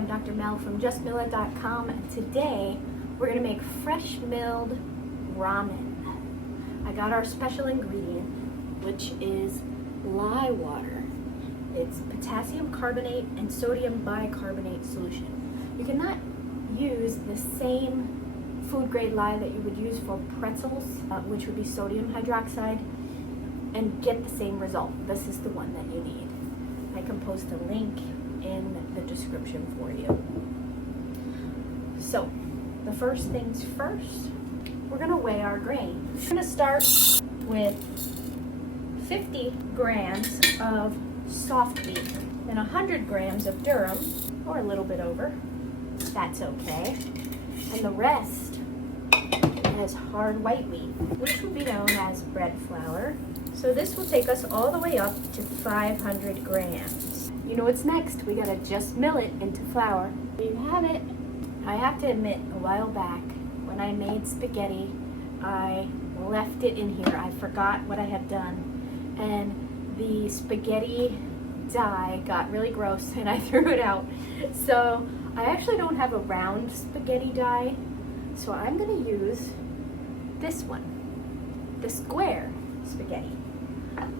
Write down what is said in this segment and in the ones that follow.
I'm Dr. Mel from justmilla.com, and today we're going to make fresh milled ramen. I got our special ingredient, which is lye water. It's potassium carbonate and sodium bicarbonate solution. You cannot use the same food grade lye that you would use for pretzels, which would be sodium hydroxide, and get the same result. This is the one that you need. I can post a link in the description for you. So, the first things first, we're gonna weigh our grain. We're gonna start with 50 grams of soft wheat and 100 grams of durum, or a little bit over. That's okay. And the rest is hard white wheat, which will be known as bread flour. So this will take us all the way up to 500 grams. You know what's next? We gotta just mill it into flour. There you have it. I have to admit, a while back, when I made spaghetti, I left it in here. I forgot what I had done. And the spaghetti dye got really gross and I threw it out. So I actually don't have a round spaghetti dye. So I'm gonna use this one, the square spaghetti.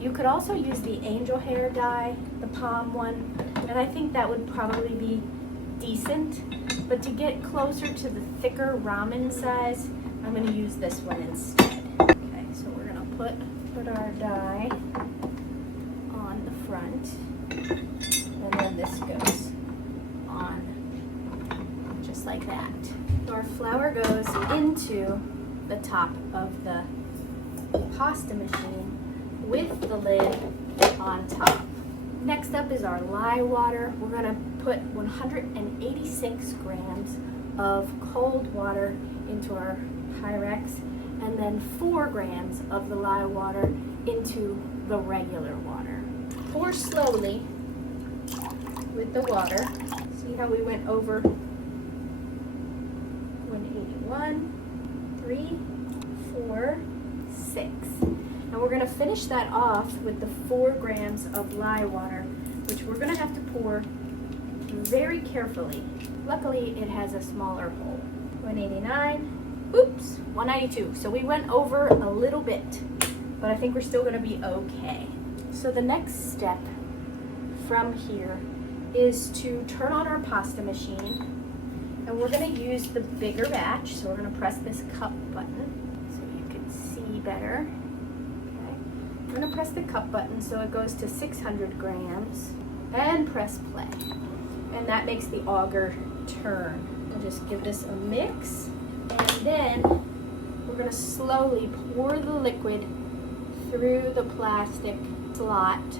You could also use the angel hair dye, the palm one, and I think that would probably be decent. But to get closer to the thicker ramen size, I'm going to use this one instead. Okay, so we're going to put our dye on the front, and then this goes on just like that. Our flour goes into the top of the pasta machine with the lid on top. Next up is our lye water. We're gonna put 186 grams of cold water into our Pyrex, and then 4 grams of the lye water into the regular water. Pour slowly with the water. See how we went over 181, 3, 4, 6. And we're going to finish that off with the 4 grams of lye water, which we're going to have to pour very carefully. Luckily, it has a smaller hole. 189, oops, 192. So we went over a little bit, but I think we're still going to be okay. So the next step from here is to turn on our pasta machine, and we're going to use the bigger batch. So we're going to press this cup button so you can see better. I'm going to press the cup button so it goes to 600 grams and press play. And that makes the auger turn. We'll just give this a mix, and then we're going to slowly pour the liquid through the plastic slot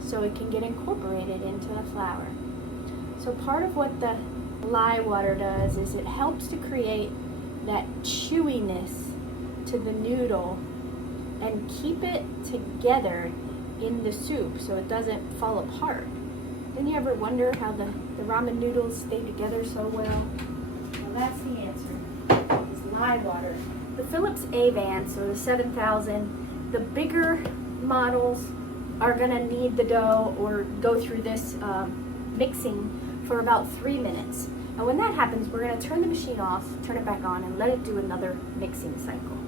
so it can get incorporated into the flour. So part of what the lye water does is it helps to create that chewiness to the noodle and keep it together in the soup so it doesn't fall apart. Didn't you ever wonder how the ramen noodles stay together so well? Well, that's the answer, is lye water. The Philips Advance, or the 7000, the bigger models are gonna need the dough or go through this mixing for about 3 minutes. And when that happens, we're gonna turn the machine off, turn it back on, and let it do another mixing cycle.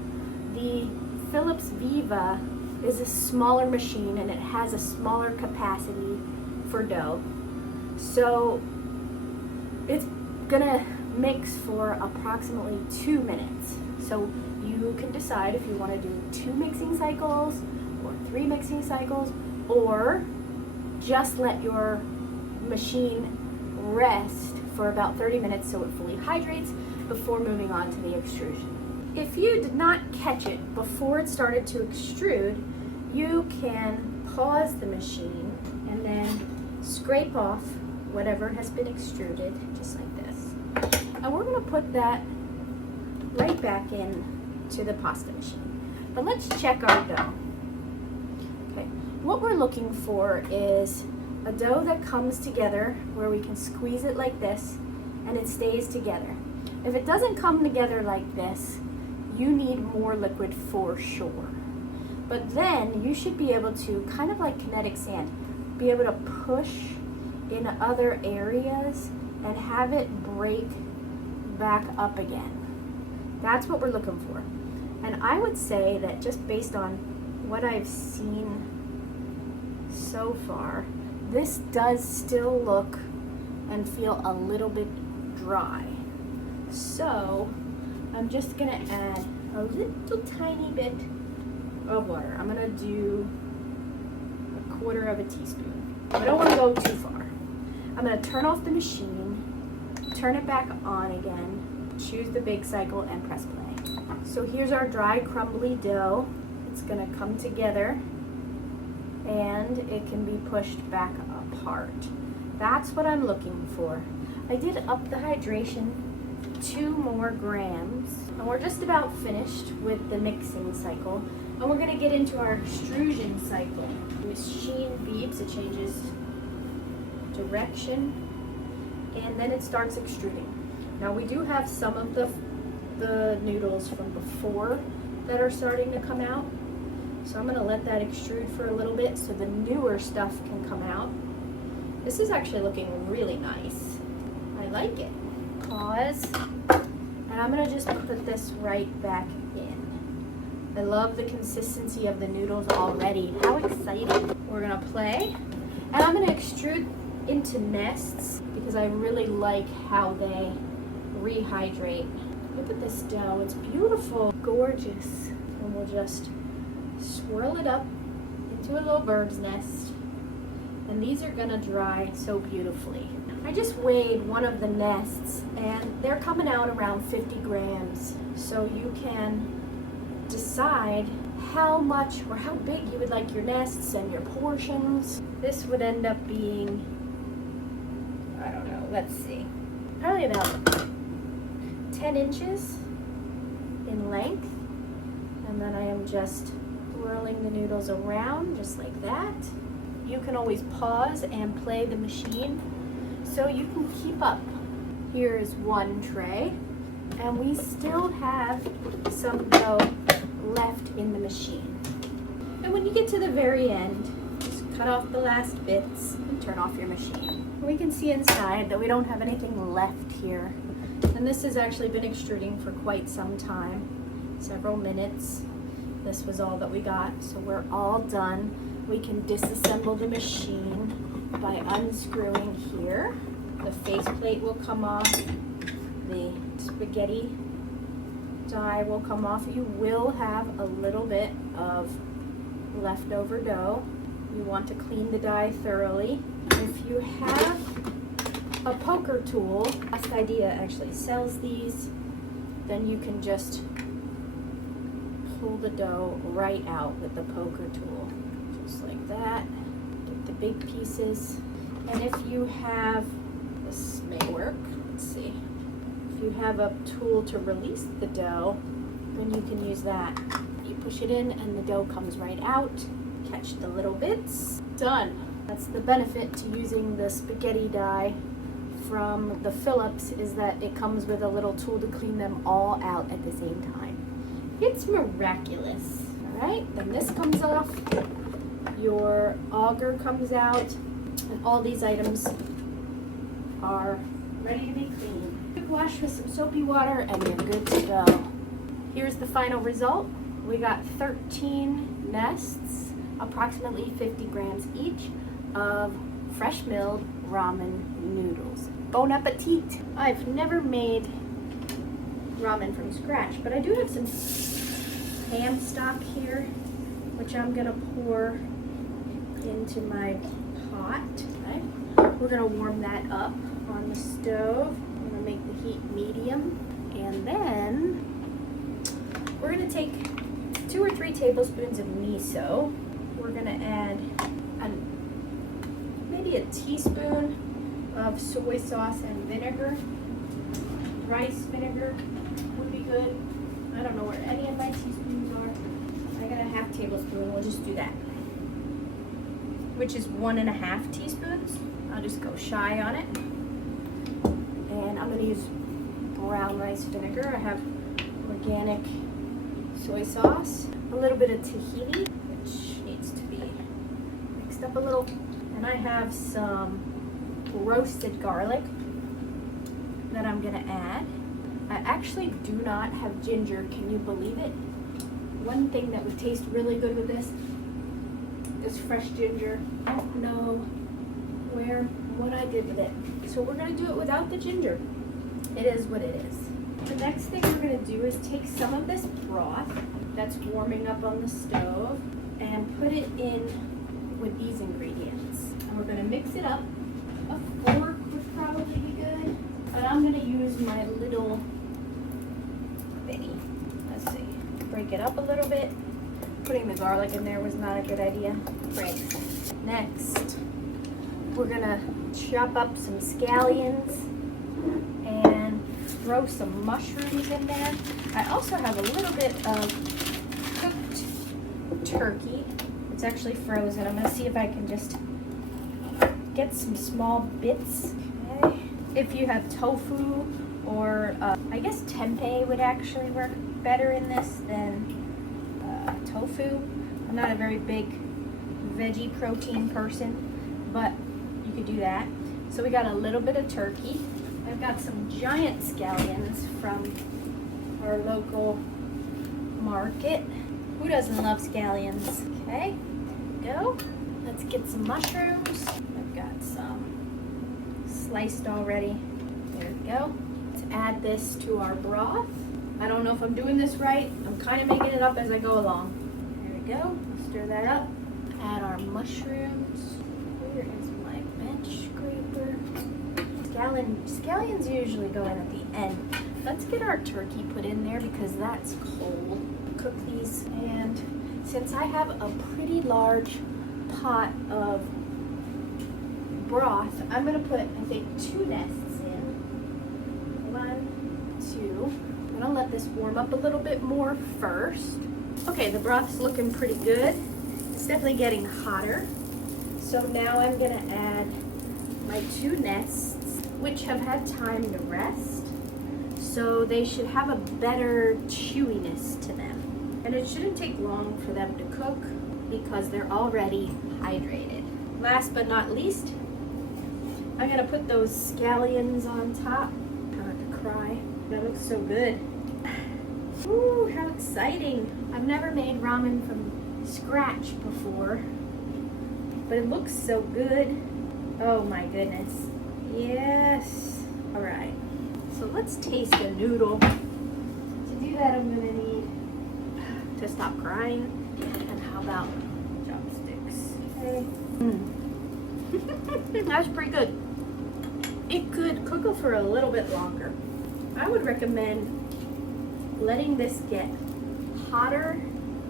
The Philips Viva is a smaller machine and it has a smaller capacity for dough. So it's gonna mix for approximately 2 minutes. So you can decide if you wanna do 2 mixing cycles or 3 mixing cycles, or just let your machine rest for about 30 minutes so it fully hydrates before moving on to the extrusion. If you did not catch it before it started to extrude, you can pause the machine and then scrape off whatever has been extruded, just like this. And we're going to put that right back in to the pasta machine. But let's check our dough. Okay, what we're looking for is a dough that comes together where we can squeeze it like this and it stays together. If it doesn't come together like this, you need more liquid for sure. But then you should be able to, kind of like kinetic sand, be able to push in other areas and have it break back up again. That's what we're looking for. And I would say that just based on what I've seen so far, this does still look and feel a little bit dry. So I'm just gonna add a little tiny bit of water. I'm gonna do 1/4 of a teaspoon. I don't wanna go too far. I'm gonna turn off the machine, turn it back on again, choose the bake cycle and press play. So here's our dry, crumbly dough. It's gonna come together and it can be pushed back apart. That's what I'm looking for. I did up the hydration 2 more grams, and we're just about finished with the mixing cycle. And we're gonna get into our extrusion cycle. The machine beeps, it changes direction, and then it starts extruding. Now we do have some of the noodles from before that are starting to come out. So I'm gonna let that extrude for a little bit so the newer stuff can come out. This is actually looking really nice. I like it. Pause. And I'm gonna just put this right back in. I love the consistency of the noodles already. How exciting. We're gonna play. And I'm gonna extrude into nests because I really like how they rehydrate. Look at this dough, it's beautiful, gorgeous. And we'll just swirl it up into a little bird's nest. And these are gonna dry so beautifully. I just weighed one of the nests and they're coming out around 50 grams. So you can decide how much or how big you would like your nests and your portions. This would end up being, I don't know, let's see, probably about 10 inches in length. And then I am just swirling the noodles around just like that. You can always pause and play the machine so you can keep up. Here is one tray, and we still have some dough left in the machine. And when you get to the very end, just cut off the last bits and turn off your machine. We can see inside that we don't have anything left here. And this has actually been extruding for quite some time, several minutes. This was all that we got, so we're all done. We can disassemble the machine by unscrewing here. The faceplate will come off, the spaghetti die will come off. You will have a little bit of leftover dough. You want to clean the die thoroughly. If you have a poker tool, Best Idea actually sells these, then you can just pull the dough right out with the poker tool. Just like that. Get the big pieces. And if you have, this may work, let's see. If you have a tool to release the dough, then you can use that. You push it in and the dough comes right out. Catch the little bits. Done. That's the benefit to using the spaghetti die from the Philips, is that it comes with a little tool to clean them all out at the same time. It's miraculous. All right, then this comes off. Your auger comes out, and all these items are ready to be cleaned. Quick wash with some soapy water and you're good to go. Here's the final result. We got 13 nests, approximately 50 grams each, of fresh milled ramen noodles. Bon appetit! I've never made ramen from scratch, but I do have some ham stock here, which I'm gonna pour into my pot. Okay. We're gonna warm that up on the stove. I'm gonna make the heat medium, and then we're gonna take 2 or 3 tablespoons of miso. We're gonna add maybe a teaspoon of soy sauce and vinegar. Rice vinegar would be good. I don't know where any of my teaspoons are. I got a half tablespoon, we'll just do that. Which is 1.5 teaspoons. I'll just go shy on it. And I'm gonna use brown rice vinegar. I have organic soy sauce, a little bit of tahini, which needs to be mixed up a little. And I have some roasted garlic that I'm gonna add. I actually do not have ginger, can you believe it? One thing that would taste really good with this is fresh ginger. I don't know what I did with it. So we're gonna do it without the ginger. It is what it is. The next thing we're gonna do is take some of this broth that's warming up on the stove and put it in with these ingredients. And we're gonna mix it up. A fork would probably be good, but I'm gonna use my little thingy. Let's see, break it up a little bit. Putting the garlic in there was not a good idea. Great. Next, we're gonna chop up some scallions and throw some mushrooms in there. I also have a little bit of cooked turkey. It's actually frozen. I'm gonna see if I can just get some small bits. Okay. If you have tofu or I guess tempeh would actually work better in this than tofu. I'm not a very big veggie protein person, but you could do that. So we got a little bit of turkey. I've got some giant scallions from our local market. Who doesn't love scallions? Okay, there we go. Let's get some mushrooms. I've got some sliced already. There we go. Let's add this to our broth. I don't know if I'm doing this right. I'm kind of making it up as I go along. There we go. Stir that up. Add our mushrooms. Where is my bench scraper? Scallions usually go in at the end. Let's get our turkey put in there because that's cold. Cook these, and since I have a pretty large pot of broth, I'm gonna put, I think, 2 nests in. 1, 2. I'm gonna let this warm up a little bit more first. Okay, the broth's looking pretty good. It's definitely getting hotter. So now I'm gonna add my 2 nests, which have had time to rest. So they should have a better chewiness to them. And it shouldn't take long for them to cook because they're already hydrated. Last but not least, I'm gonna put those scallions on top. I'm gonna cry. That looks so good. Ooh, how exciting. I've never made ramen from scratch before, but it looks so good. Oh my goodness. Yes. All right. So let's taste a noodle. To do that, I'm gonna need to stop crying. And how about chopsticks? Okay. That's pretty good. It could cook for a little bit longer. I would recommend letting this get hotter,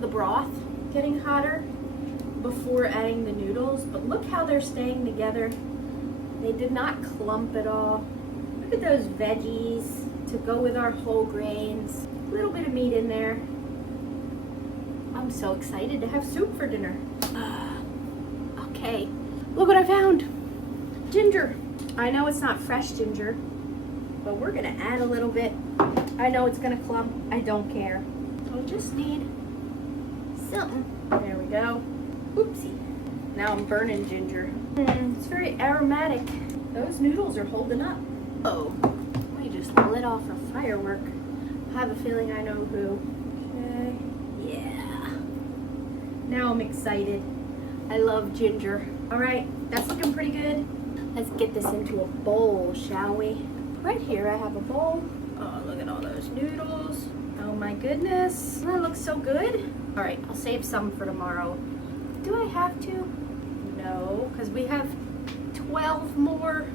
the broth getting hotter before adding the noodles. But look how they're staying together. They did not clump at all. Look at those veggies to go with our whole grains. A little bit of meat in there. I'm so excited to have soup for dinner. Okay, look what I found. Ginger. I know it's not fresh ginger, but we're gonna add a little bit. I know it's gonna clump. I don't care. I'll just need something. There we go. Oopsie. Now I'm burning ginger. It's very aromatic. Those noodles are holding up. Oh, we just lit off a firework. I have a feeling I know who. Okay. Yeah. Now I'm excited. I love ginger. All right, that's looking pretty good. Let's get this into a bowl, shall we? Right here I have a bowl. Oh, look at all those noodles. Oh my goodness. That looks so good. All right, I'll save some for tomorrow. Do I have to? No, because we have 12 more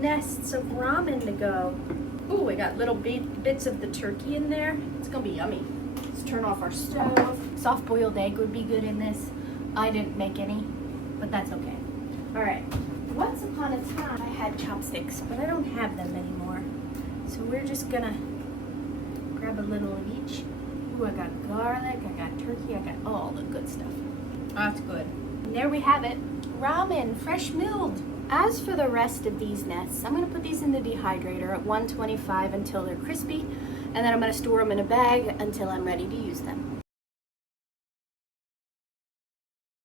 nests of ramen to go. Ooh, we got little bits of the turkey in there. It's gonna be yummy. Let's turn off our stove. Soft-boiled egg would be good in this. I didn't make any, but that's okay. All right. Once upon a time, I had chopsticks, but I don't have them anymore. So we're just gonna grab a little of each. Ooh, I got garlic, I got turkey, I got all the good stuff. That's good. And there we have it. Ramen, fresh milled. As for the rest of these nests, I'm gonna put these in the dehydrator at 125 until they're crispy, and then I'm gonna store them in a bag until I'm ready to use them.